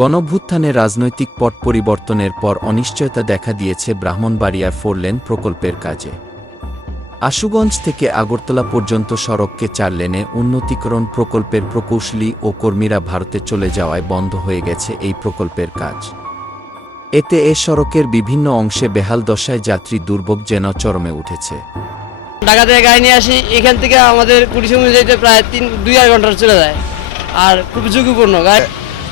গণভ্যুত্থানে রাজনৈতিক পট পরিবর্তনের পর অনিশ্চয়তা দেখা দিয়েছে ব্রাহ্মণবাড়িয়ার ফোরলেন প্রকল্পের কাজে। আশুগঞ্জ থেকে আগরতলা পর্যন্ত সড়ককে চার লেনে উন্নতিকরণ প্রকল্পের প্রকৌশলী ও কর্মীরা ভারতে চলে যাওয়ায় বন্ধ হয়ে গেছে এই প্রকল্পের কাজ। এতে এ সড়কের বিভিন্ন অংশে বেহাল দশায় যাত্রী দুর্ভোগ যেন চরমে উঠেছে। ঢাকা থেকে গাড়ি নিয়ে আসি, এখান থেকে আমাদের প্রায় তিন, দুই আড়াই ঘণ্টা চলে যায়। আর খুব ঝুঁকিপূর্ণ, গাড়ি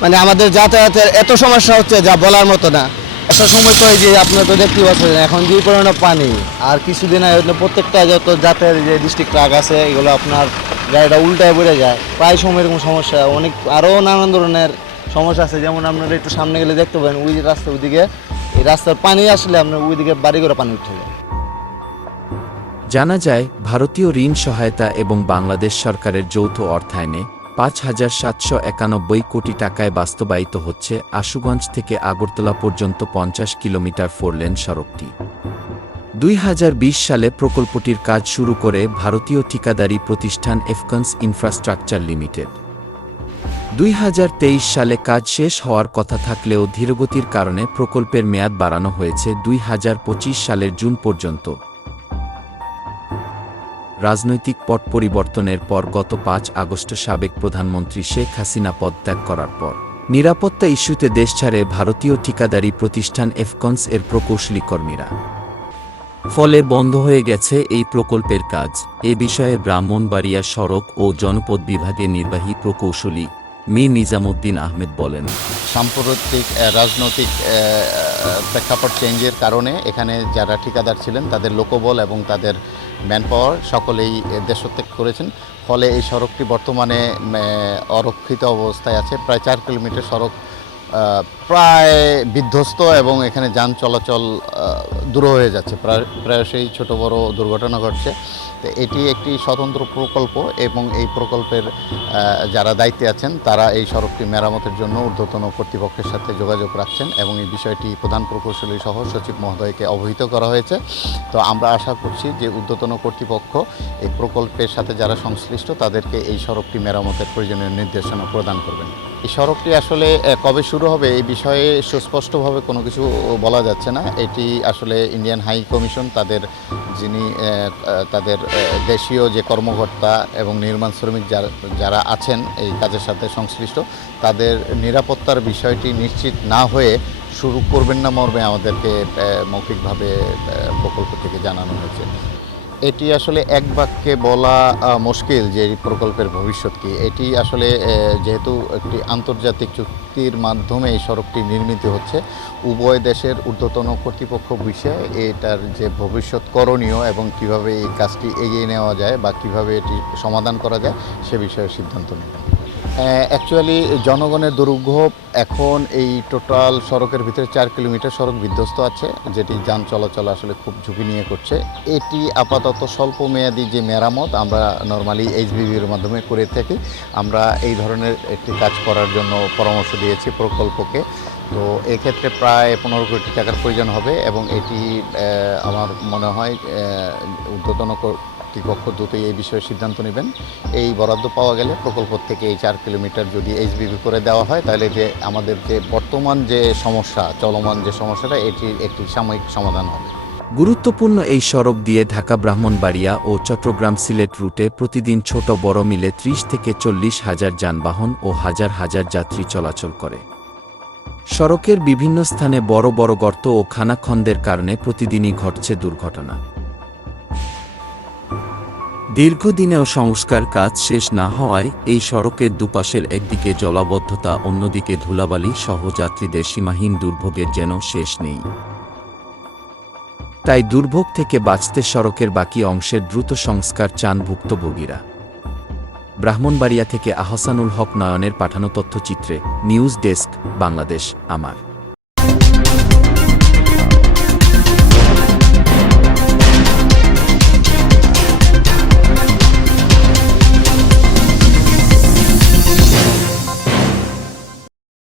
মানে আমাদের যাতায়াতের এত সমস্যা হচ্ছে যা বলার মতো না। একটা সময় তো যে আপনারা তো দেখতে পাচ্ছেন, এখন যে পরিমাণে পানি, আর কিছুদিন আগে প্রত্যেকটা যত যাতায়াত যে ডিস্ট্রিক্ট ট্রাক আছে, এগুলো আপনার গাড়িটা উল্টায় পড়ে যায়। প্রায় সময় এরকম সমস্যা, অনেক আরও নানান ধরনের সমস্যা আছে। যেমন আপনারা একটু সামনে গেলে দেখতে পাবেন, ওই রাস্তা ওইদিকে, এই রাস্তার পানি আসলে আপনার ওইদিকে বাড়ি করে পানি উঠে যায়। জানা যায়, ভারতীয় ঋণ সহায়তা এবং বাংলাদেশ সরকারের যৌথ অর্থায়নে পাঁচ হাজার সাতশো একানব্বই কোটি টাকায় বাস্তবায়িত হচ্ছে আশুগঞ্জ থেকে আগরতলা পর্যন্ত পঞ্চাশ কিলোমিটার ফোরলেন সড়কটি। দুই হাজার বিশ সালে প্রকল্পটির কাজ শুরু করে ভারতীয় ঠিকাদারি প্রতিষ্ঠান এফকন্স ইনফ্রাস্ট্রাকচার লিমিটেড। দুই হাজার তেইশ সালে কাজ শেষ হওয়ার কথা থাকলেও ধীরগতির কারণে প্রকল্পের মেয়াদ বাড়ানো হয়েছে দুই হাজার পঁচিশ সালের জুন পর্যন্ত। রাজনৈতিক পট পরিবর্তনের পর গত পাঁচ আগস্ট সাবেক প্রধানমন্ত্রী শেখ হাসিনা পদত্যাগ করার পর। নিরাপত্তা ইস্যুতে দেশ ছাড়ে ভারতীয় ঠিকাদারি প্রতিষ্ঠান এফকন্স এর প্রকৌশলী কর্মীরা। ফলে বন্ধ হয়ে গেছে এই প্রকল্পের কাজ। এ বিষয়ে ব্রাহ্মণবাড়িয়া সড়ক ও জনপদ বিভাগের নির্বাহী প্রকৌশলী মীর নিজামুদ্দিন আহমেদ বলেন। সাম্প্রতিক রাজনৈতিক প্রেক্ষাপট চেঞ্জের কারণে এখানে যারা ঠিকাদার ছিলেন, তাদের লোকবল এবং তাদের ম্যান পাওয়ার সকলেই দেশত্যাগ করেছেন। ফলে এই সড়কটি বর্তমানে অরক্ষিত অবস্থায় আছে। প্রায় চার কিলোমিটার সড়ক প্রায় বিধ্বস্ত এবং এখানে যান চলাচল দূর হয়ে যাচ্ছে, প্রায়, প্রায়শই ছোট বড় দুর্ঘটনা ঘটছে। তো এটি একটি স্বতন্ত্র প্রকল্প এবং এই প্রকল্পের যারা দায়িত্বে আছেন, তারা এই সড়কটি মেরামতের জন্য ঊর্ধ্বতন কর্তৃপক্ষের সাথে যোগাযোগ রাখছেন এবং এই বিষয়টি প্রধান প্রকৌশলী সহ সচিব মহোদয়কে অবহিত করা হয়েছে। তো আমরা আশা করছি যে ঊর্ধ্বতন কর্তৃপক্ষ এই প্রকল্পের সাথে যারা সংশ্লিষ্ট, তাদেরকে এই সড়কটি মেরামতের প্রয়োজনীয় নির্দেশনা প্রদান করবেন। এই সড়কটি আসলে কবে শুরু হবে এই বিষয়ে সুস্পষ্টভাবে কোনো কিছু বলা যাচ্ছে না। এটি আসলে ইন্ডিয়ান হাই কমিশন তাদের যিনি তাদের দেশীয় যে কর্মকর্তা এবং নির্মাণ শ্রমিক যারা আছেন এই কাজের সাথে সংশ্লিষ্ট, তাদের নিরাপত্তার বিষয়টি নিশ্চিত না হয়ে শুরু করবেন না মর্মে আমাদেরকে মৌখিকভাবে প্রকল্প থেকে জানানো হয়েছে। এটি আসলে এক বাক্যে বলা মুশকিল যে এই প্রকল্পের ভবিষ্যৎ কি। এটি আসলে যেহেতু একটি আন্তর্জাতিক চুক্তির মাধ্যমে এই সড়কটি নির্মিত হচ্ছে, উভয় দেশের ঊর্ধ্বতন কর্তৃপক্ষ বিষয়ে এটার যে ভবিষ্যৎ করণীয় এবং কীভাবে এই কাজটি এগিয়ে নেওয়া যায় বা কীভাবে এটি সমাধান করা যায়, সে বিষয়ে সিদ্ধান্ত নেবেন। অ্যাকচুয়ালি জনগণের দুর্ভোগ এখন এই টোটাল সড়কের ভিতরে চার কিলোমিটার সড়ক বিধ্বস্ত আছে, যেটি যান চলাচল আসলে খুব ঝুঁকি নিয়ে করছে। এটি আপাতত স্বল্প মেয়াদি যে মেরামত আমরা নর্মালি এইচবিবির মাধ্যমে করে থাকি, আমরা এই ধরনের একটি কাজ করার জন্য পরামর্শ দিয়েছি প্রকল্পকে। তো এক্ষেত্রে প্রায় পনেরো কোটি টাকার প্রয়োজন হবে এবং এটি আমার মনে হয় ঊর্ধ্বতন কর্তৃপক্ষ দ্রুতই এই বিষয়ে সিদ্ধান্ত নেবেন। এই বরাদ্দ পাওয়া গেলে প্রকল্প থেকে এই চার কিলোমিটার যদি এইচবিবি করে দেওয়া হয়, তাহলে যে আমাদের যে বর্তমান যে সমস্যা, চলমান যে সমস্যাটা এটির একটি সাময়িক সমাধান হবে। গুরুত্বপূর্ণ এই সড়ক দিয়ে ঢাকা, ব্রাহ্মণবাড়িয়া ও চট্টগ্রাম সিলেট রুটে প্রতিদিন ছোট বড় মিলে ত্রিশ থেকে চল্লিশ হাজার যানবাহন ও হাজার হাজার যাত্রী চলাচল করে। সড়কের বিভিন্ন স্থানে বড় বড় গর্ত ও খানাখন্দের কারণে প্রতিদিনই ঘটছে দুর্ঘটনা। দীর্ঘদিনেও সংস্কার কাজ শেষ না হওয়ায় এই সড়কের দুপাশের একদিকে জলাবদ্ধতা, অন্যদিকে ধুলাবালি সহ যাত্রীদের সীমাহীন দুর্ভোগের যেন শেষ নেই। তাই দুর্ভোগ থেকে বাঁচতে সড়কের বাকি অংশের দ্রুত সংস্কার চান ভুক্তভোগীরা। ব্রাহ্মণবাড়িয়া থেকে আহসানুল হক নয়নের পাঠানো তথ্যচিত্রে, নিউজ ডেস্ক, বাংলাদেশ, আমার।